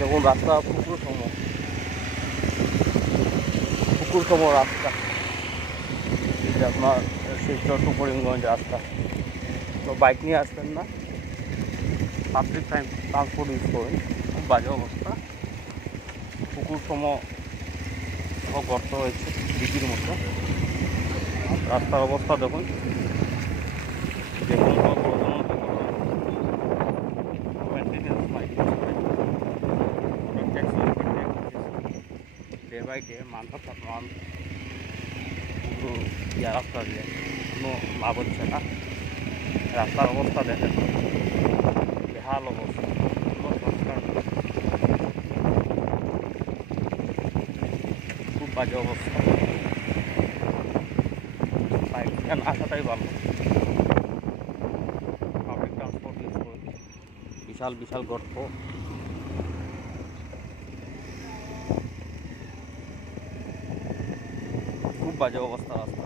দেখুন রাস্তা পুকুর সম রাস্তা, এটা আপনার শিলচর টু করিমগঞ্জ রাস্তা। তো বাইক নিয়ে আসবেন না, পাবলিক ট্রান্সপোর্ট ইউজ করুন। খুব বাজে অবস্থা, পুকুর সম গর্ত হয়েছে দিঘির মতো। রাস্তার অবস্থা দেখুন, দেখুন day by day month of month পুরো রাস্তা দিয়ে কোনো লাভ হচ্ছে না। রাস্তার অবস্থা দেখেন, বেহাল অবস্থা, কোনো সংস্কার নেই। খুব বাজে অবস্থা, বাইক না আসাটাই ভালো। পাবলিক ট্রান্সপোর্ট ইউজ করুন। বিশাল বিশাল গর্ত, খুব বাজে অবস্থা রাস্তা।